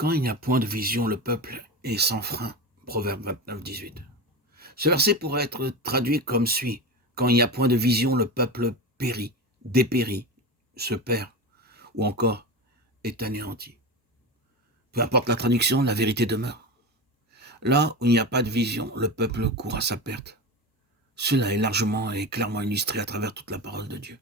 Quand il n'y a point de vision, le peuple est sans frein. Proverbe 29, 18. Ce verset pourrait être traduit comme suit. Quand il n'y a point de vision, le peuple périt, dépérit, se perd, ou encore est anéanti. Peu importe la traduction, la vérité demeure. Là où il n'y a pas de vision, le peuple court à sa perte. Cela est largement et clairement illustré à travers toute la parole de Dieu.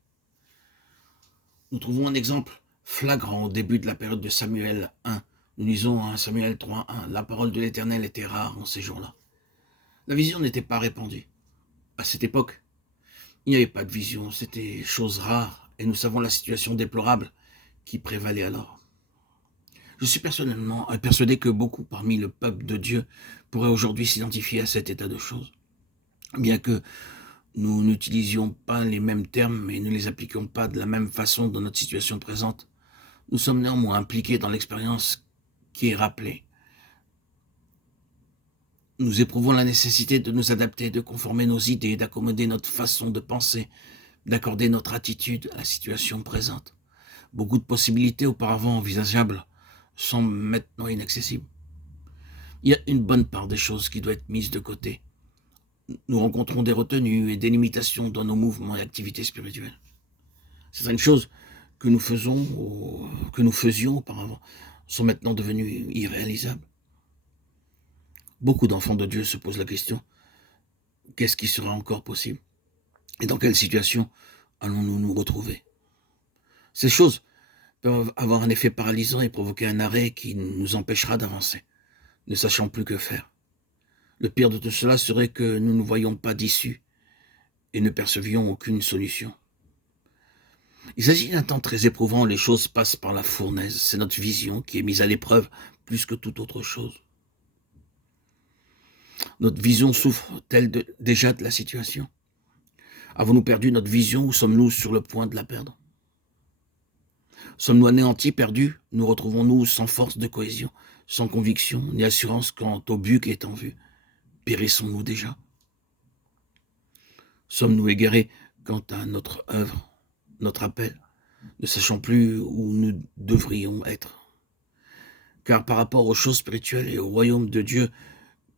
Nous trouvons un exemple flagrant au début de la période de Samuel 1. Nous lisons 1 Samuel 3, 1. La parole de l'Éternel était rare en ces jours-là. La vision n'était pas répandue. À cette époque, il n'y avait pas de vision, c'était chose rare, et nous savons la situation déplorable qui prévalait alors. Je suis personnellement persuadé que beaucoup parmi le peuple de Dieu pourraient aujourd'hui s'identifier à cet état de choses. Bien que nous n'utilisions pas les mêmes termes et ne les appliquions pas de la même façon dans notre situation présente, nous sommes néanmoins impliqués dans l'expérience qui est rappelée. Nous éprouvons la nécessité de nous adapter, de conformer nos idées, d'accommoder notre façon de penser, d'accorder notre attitude à la situation présente. Beaucoup de possibilités auparavant envisageables sont maintenant inaccessibles. Il y a une bonne part des choses qui doivent être mises de côté. Nous rencontrons des retenues et des limitations dans nos mouvements et activités spirituelles. Certaines choses que nous faisions auparavant sont maintenant devenues irréalisables. Beaucoup d'enfants de Dieu se posent la question, qu'est-ce qui sera encore possible? Et dans quelle situation allons-nous nous retrouver? Ces choses peuvent avoir un effet paralysant et provoquer un arrêt qui nous empêchera d'avancer, ne sachant plus que faire. Le pire de tout cela serait que nous ne voyions pas d'issue et ne percevions aucune solution. Il s'agit d'un temps très éprouvant, les choses passent par la fournaise, c'est notre vision qui est mise à l'épreuve plus que toute autre chose. Notre vision souffre-t-elle déjà de la situation? Avons-nous perdu notre vision ou sommes-nous sur le point de la perdre? Sommes-nous anéantis, perdus? Nous retrouvons-nous sans force de cohésion, sans conviction, ni assurance quant au but qui est en vue? Périssons-nous déjà? Sommes-nous égarés quant à notre œuvre, notre appel, ne sachant plus où nous devrions être? Car par rapport aux choses spirituelles et au royaume de Dieu,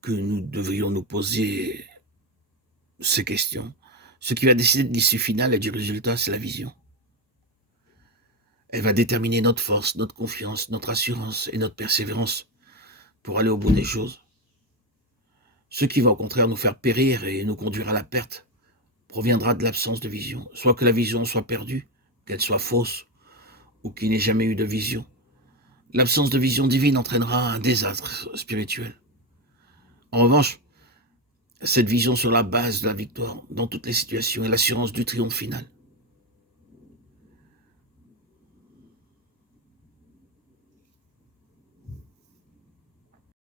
que nous devrions nous poser ces questions. Ce qui va décider de l'issue finale et du résultat, c'est la vision. Elle va déterminer notre force, notre confiance, notre assurance et notre persévérance pour aller au bout des choses. Ce qui va au contraire nous faire périr et nous conduire à la perte proviendra de l'absence de vision. Soit que la vision soit perdue, qu'elle soit fausse, ou qu'il n'ait jamais eu de vision. L'absence de vision divine entraînera un désastre spirituel. En revanche, cette vision sur la base de la victoire dans toutes les situations et l'assurance du triomphe final.